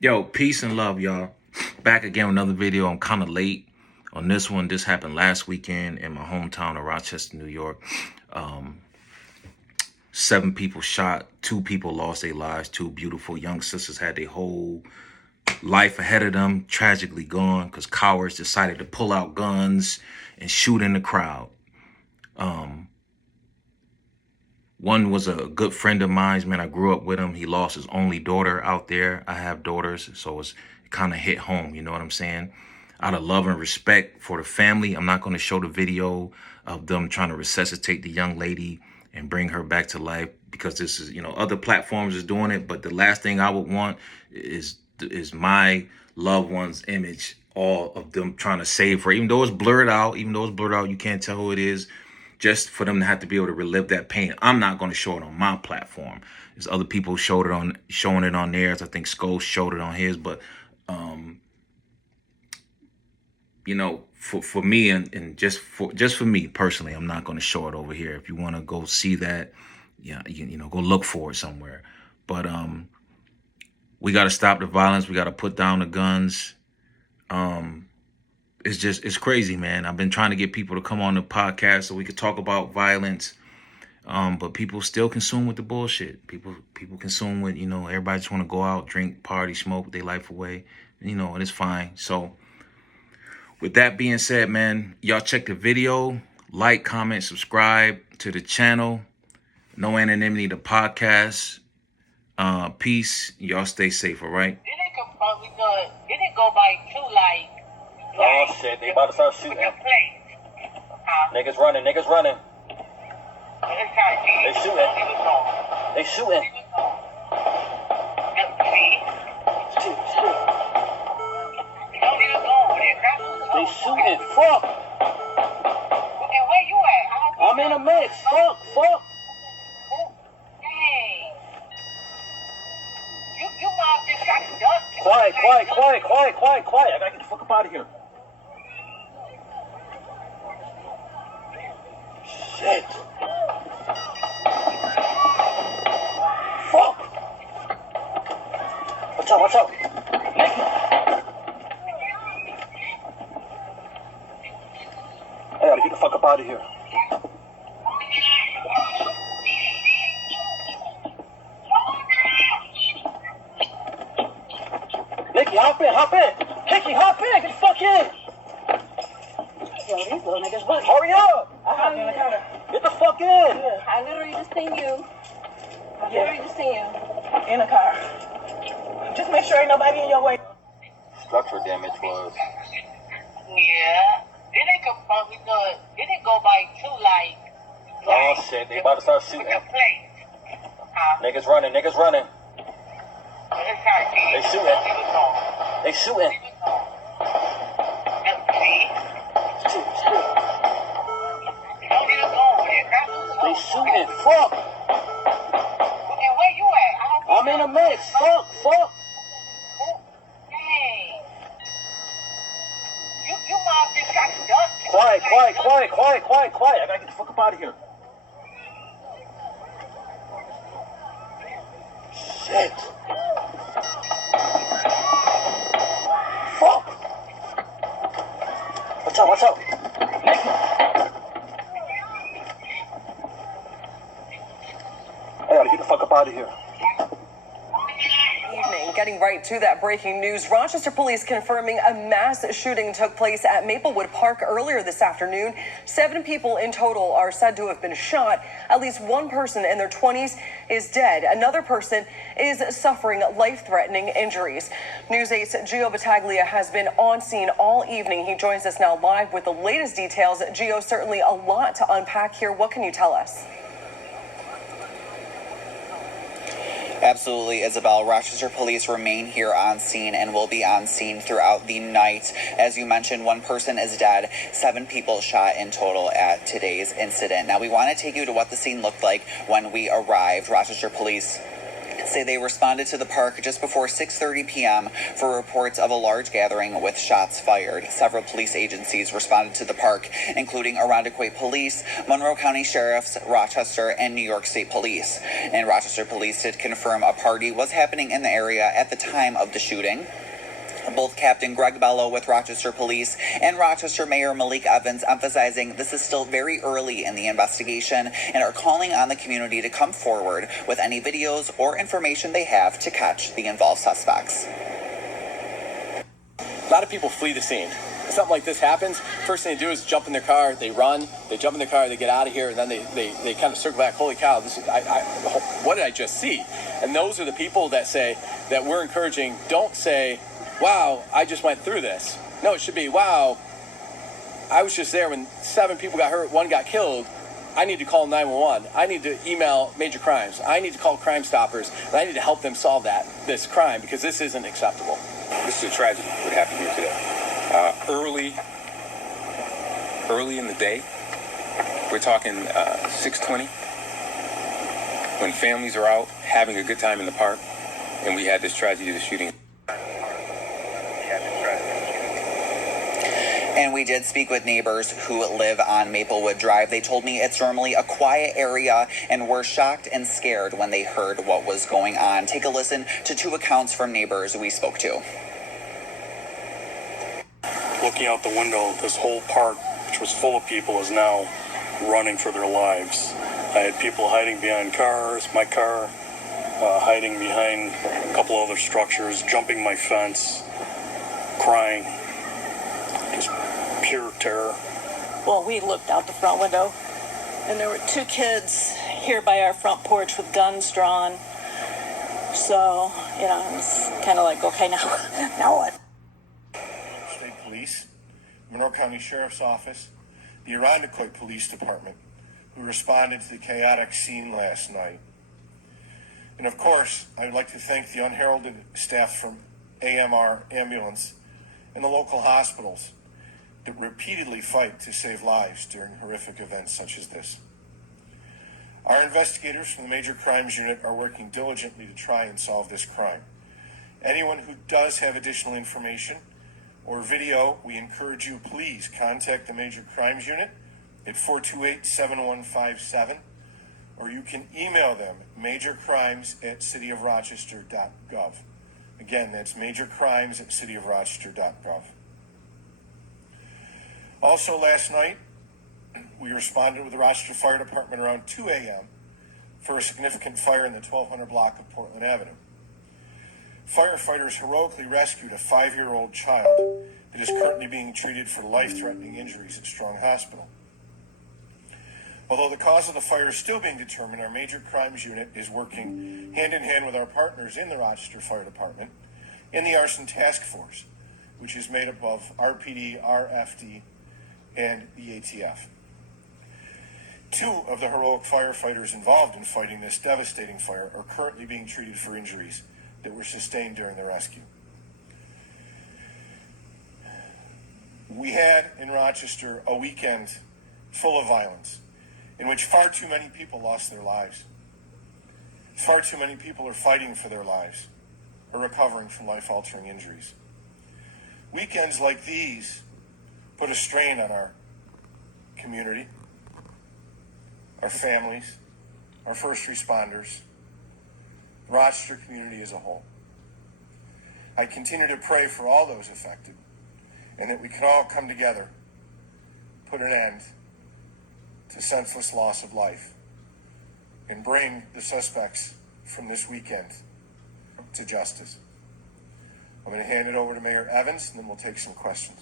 Yo, peace and love, y'all. Back again with another video. I'm kind of late on this one. This happened last weekend in my hometown of Rochester, New York. 7 people shot, 2 people lost their lives. 2 beautiful young sisters had their whole life ahead of them, tragically gone because cowards decided to pull out guns and shoot in the crowd. One was a good friend of mine, man. I grew up with him. He lost his only daughter out there. I have daughters, so it kind of hit home, you know what I'm saying? Out of love and respect for the family, I'm not going to show the video of them trying to resuscitate the young lady and bring her back to life because this is, other platforms is doing it. But the last thing I would want is my loved one's image, all of them trying to save her, even though it's blurred out, you can't tell who it is. Just for them to have to be able to relive that pain. I'm not going to show it on my platform. There's other people showing it on theirs. I think Sko showed it on his, but for me and just for me personally, I'm not going to show it over here. If you want to go see that, yeah, go look for it somewhere. But we got to stop the violence. We got to put down the guns. It's crazy, man. I've been trying to get people to come on the podcast so we could talk about violence. But people still consume with the bullshit. People consume with, everybody just want to go out, drink, party, smoke their life away, and it's fine. So with that being said, man, y'all check the video, like, comment, subscribe to the channel. No Anonymity, the podcast. Peace. Y'all stay safe, all right? It didn't go by too like. Oh shit, they about to start shooting. Niggas running. They shooting. They shooting. They shooting. Fuck. Where you at? I'm in a mix. Fuck. Dang. You might just got done. Quiet. I gotta get the fuck up out of here. Shit. Fuck. Watch out. I gotta get the fuck up out of here. Nicky, hop in. Hickey, hop in. Get the fuck in. Yo, these little niggas running. Hurry up. I hopped in the car. Get the fuck in. Yeah, I literally just seen you. In the car. Just make sure ain't nobody in your way. Structure damage was. Yeah. It didn't go by too like. Oh shit, they about to start shooting. Niggas running. They shooting. They shooting. Fuck. Where you at? I'm in a mix. Fuck. Dang. You might just got done. Quiet. I gotta get the fuck up out of here. Shit. Fuck. Watch out. I gotta get the fuck up out of here. Evening. Getting right to that breaking news. Rochester police confirming a mass shooting took place at Maplewood Park earlier this afternoon. 7 people in total are said to have been shot. At least one person in their 20s is dead. Another person is suffering life-threatening injuries. News 8's Gio Battaglia has been on scene all evening. He joins us now live with the latest details. Gio, certainly a lot to unpack here. What can you tell us? Absolutely, Isabel. Rochester police remain here on scene and will be on scene throughout the night. As you mentioned, one person is dead, 7 people shot in total at today's incident. Now, we want to take you to what the scene looked like when we arrived. Rochester police say they responded to the park just before 6:30 p.m. for reports of a large gathering with shots fired. Several police agencies responded to the park, including Irondequoit Police, Monroe County Sheriff's, Rochester, and New York State Police. And Rochester Police did confirm a party was happening in the area at the time of the shooting. Both Captain Greg Bello with Rochester Police and Rochester Mayor Malik Evans emphasizing this is still very early in the investigation and are calling on the community to come forward with any videos or information they have to catch the involved suspects. A lot of people flee the scene. If something like this happens, first thing they do is jump in their car, they run, they jump in their car, they get out of here, and then they kind of circle back, holy cow, what did I just see? And those are the people that say, that we're encouraging, don't say, wow, I just went through this. No, it should be, wow, I was just there when 7 people got hurt, 1 got killed. I need to call 911. I need to email Major Crimes. I need to call Crime Stoppers, and I need to help them solve this crime, because this isn't acceptable. This is a tragedy, what happened here today. Early in the day, we're talking 6:20, when families are out having a good time in the park, and we had this tragedy, the shooting. And we did speak with neighbors who live on Maplewood Drive. They told me it's normally a quiet area and were shocked and scared when they heard what was going on. Take a listen to 2 accounts from neighbors we spoke to. Looking out the window, this whole park, which was full of people, is now running for their lives. I had people hiding behind cars, my car, hiding behind a couple other structures, jumping my fence, crying. Just pure terror. Well, we looked out the front window, and there were 2 kids here by our front porch with guns drawn. So, it's kind of like, okay, now what? State Police, Monroe County Sheriff's Office, the Irondequoit Police Department, who responded to the chaotic scene last night. And of course, I would like to thank the unheralded staff from AMR Ambulance and the local hospitals that repeatedly fight to save lives during horrific events such as this. Our investigators from the Major Crimes Unit are working diligently to try and solve this crime. Anyone who does have additional information or video, we encourage you, please contact the Major Crimes Unit at 428-7157, or you can email them, majorcrimes@cityofrochester.gov. Again, that's majorcrimes@cityofrochester.gov. Also last night, we responded with the Rochester Fire Department around 2 a.m. for a significant fire in the 1200 block of Portland Avenue. Firefighters heroically rescued a 5-year-old child that is currently being treated for life-threatening injuries at Strong Hospital. Although the cause of the fire is still being determined, our Major Crimes Unit is working hand-in-hand with our partners in the Rochester Fire Department in the Arson Task Force, which is made up of RPD, RFD, and the ATF. 2 of the heroic firefighters involved in fighting this devastating fire are currently being treated for injuries that were sustained during the rescue. We had in Rochester a weekend full of violence in which far too many people lost their lives. Far too many people are fighting for their lives or recovering from life-altering injuries. Weekends like these put a strain on our community, our families, our first responders, the Rochester community as a whole. I continue to pray for all those affected and that we can all come together, put an end to senseless loss of life, and bring the suspects from this weekend to justice. I'm going to hand it over to Mayor Evans, and then we'll take some questions.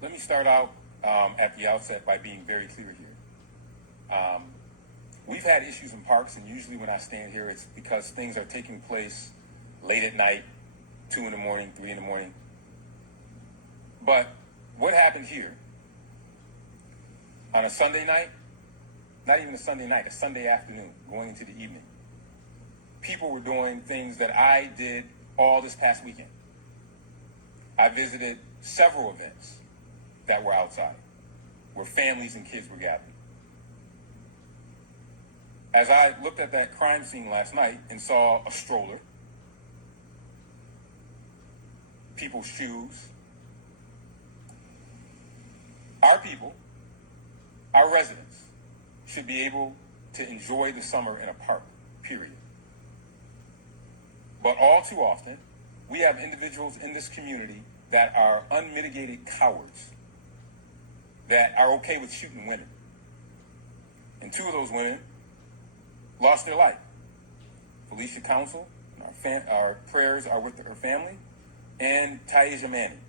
Let me start out at the outset by being very clear here. We've had issues in parks, and usually when I stand here, it's because things are taking place late at night, 2 in the morning, 3 in the morning. But what happened here on a Sunday night, not even a Sunday night, a Sunday afternoon, going into the evening, people were doing things that I did all this past weekend. I visited several events that were outside, where families and kids were gathered. as I looked at that crime scene last night and saw a stroller, people's shoes, our people, our residents, should be able to enjoy the summer in a park, period. But all too often, we have individuals in this community that are unmitigated cowards, that are okay with shooting women. And two of those women lost their life. Felicia Council, our prayers are with her family, and Taisha Manning.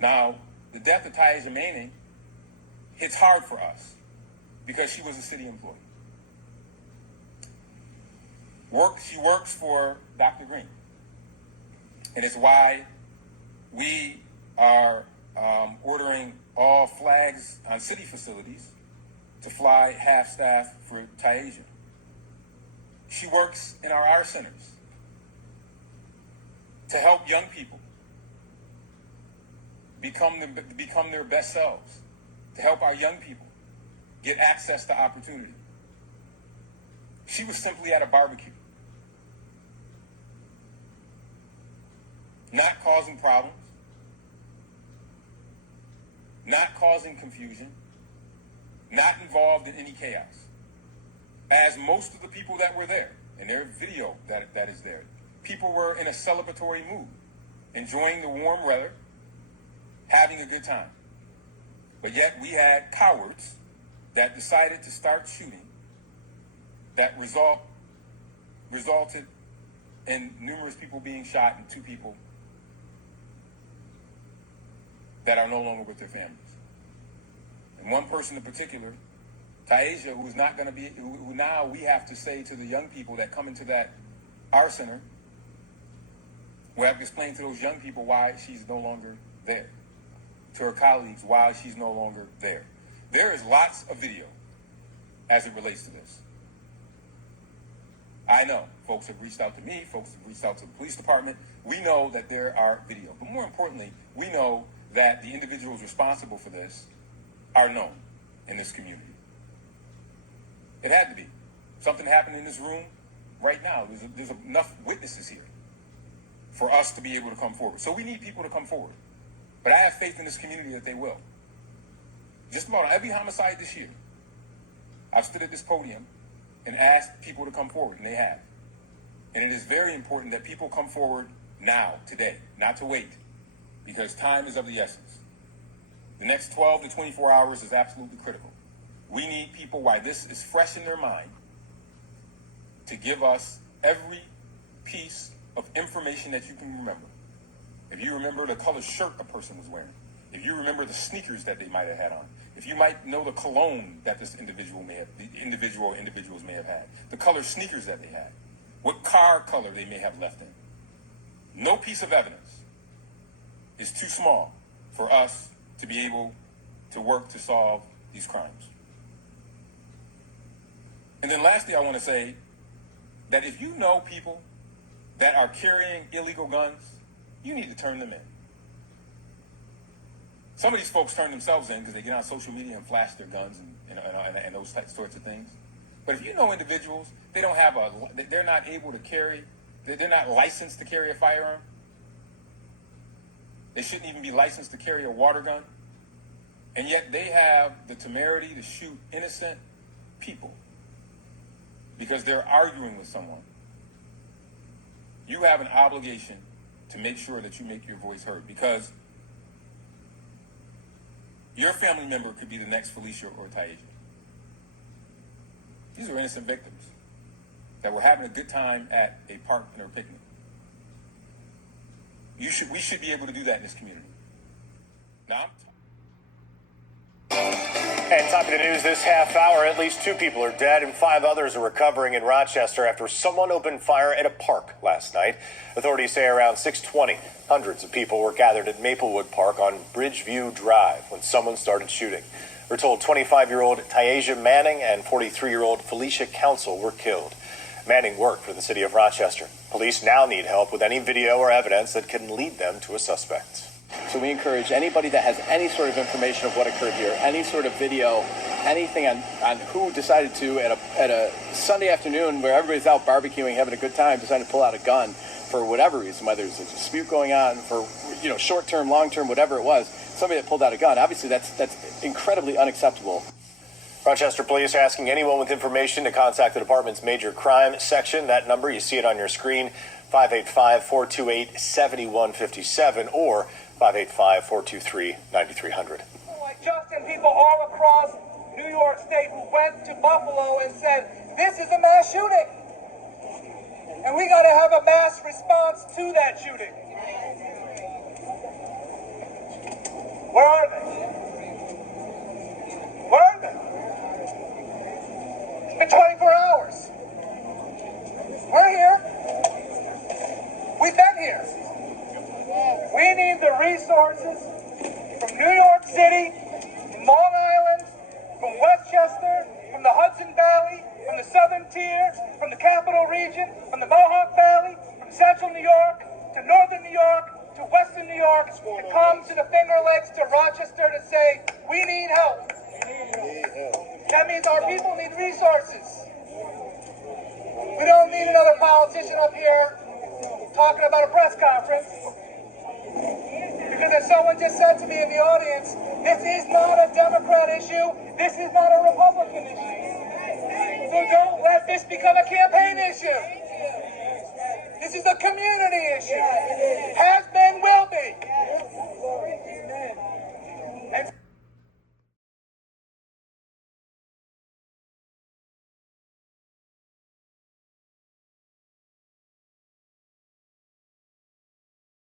Now, the death of Taisha Manning hits hard for us because she was a city employee. She works for Dr. Green. And it's why we are ordering all flags on city facilities to fly half-staff for Taisha. She works in our art centers to help young people become their best selves, to help our young people get access to opportunity. She was simply at a barbecue, not causing problems, not causing confusion, not involved in any chaos. As most of the people that were there, and there's video that is there, people were in a celebratory mood, enjoying the warm weather, having a good time. But yet we had cowards that decided to start shooting that resulted in numerous people being shot and 2 people that are no longer with their families. And one person in particular, Taisha, who is not going to be, who now we have to say to the young people that come into that art center, we have to explain to those young people why she's no longer there. To her colleagues, why she's no longer there. There is lots of video as it relates to this. I know folks have reached out to me, folks have reached out to the police department. We know that there are video. But more importantly, we know that the individuals responsible for this are known in this community. It had to be. Something happened in this room right now. There's enough witnesses here for us to be able to come forward. So we need people to come forward. But I have faith in this community that they will. Just about every homicide this year, I've stood at this podium and asked people to come forward, and they have. And it is very important that people come forward now, today, not to wait, because time is of the essence. The next 12 to 24 hours is absolutely critical. We need people, while this is fresh in their mind, to give us every piece of information that you can remember. If you remember the color shirt a person was wearing, if you remember the sneakers that they might have had on, if you might know the cologne that this individual may have, the individual or individuals may have had, the color sneakers that they had, what car color they may have left in. No piece of evidence is too small for us to be able to work to solve these crimes. And then lastly, I want to say that if you know people that are carrying illegal guns, you need to turn them in. Some of these folks turn themselves in because they get on social media and flash their guns and those sorts of things. But if you know individuals, they're not able to carry, they're not licensed to carry a firearm. They shouldn't even be licensed to carry a water gun. And yet they have the temerity to shoot innocent people because they're arguing with someone. You have an obligation to make sure that you make your voice heard, because your family member could be the next Felicia or Taisha. These are innocent victims that were having a good time at a park and a picnic. We should be able to do that in this community. Now, And top of the news this half hour, at least 2 people are dead and 5 others are recovering in Rochester after someone opened fire at a park last night. Authorities say around 6:20, hundreds of people were gathered at Maplewood Park on Bridgeview Drive when someone started shooting. We're told 25-year-old Taisha Manning and 43-year-old Felicia Council were killed. Manning worked for the city of Rochester. Police now need help with any video or evidence that can lead them to a suspect. So we encourage anybody that has any sort of information of what occurred here, any sort of video, anything on who decided to at a Sunday afternoon where everybody's out barbecuing, having a good time, decided to pull out a gun for whatever reason, whether it's a dispute going on for short term, long term, whatever it was. Somebody that pulled out a gun. Obviously, that's incredibly unacceptable. Rochester police asking anyone with information to contact the department's major crime section. That number, you see it on your screen, 585-428-7157 or 585-423-9300. Like Justin, people all across New York State who went to Buffalo and said, this is a mass shooting. And we got to have a mass response to that shooting. Where are they? Where are they? It's been 24 hours. We're here. We've been here. We need the resources from New York City, from Long Island, from Westchester, from the Hudson Valley, from the Southern Tier, from the Capital Region, from the Mohawk Valley, from Central New York, to Northern New York, to Western New York, to come to the Finger Lakes, to Rochester to say, we need help. That means our people need resources. We don't need another politician up here talking about a press conference. Because as someone just said to me in the audience, this is not a Democrat issue. This is not a Republican issue. So don't let this become a campaign issue. This is a community issue. Has been, will be.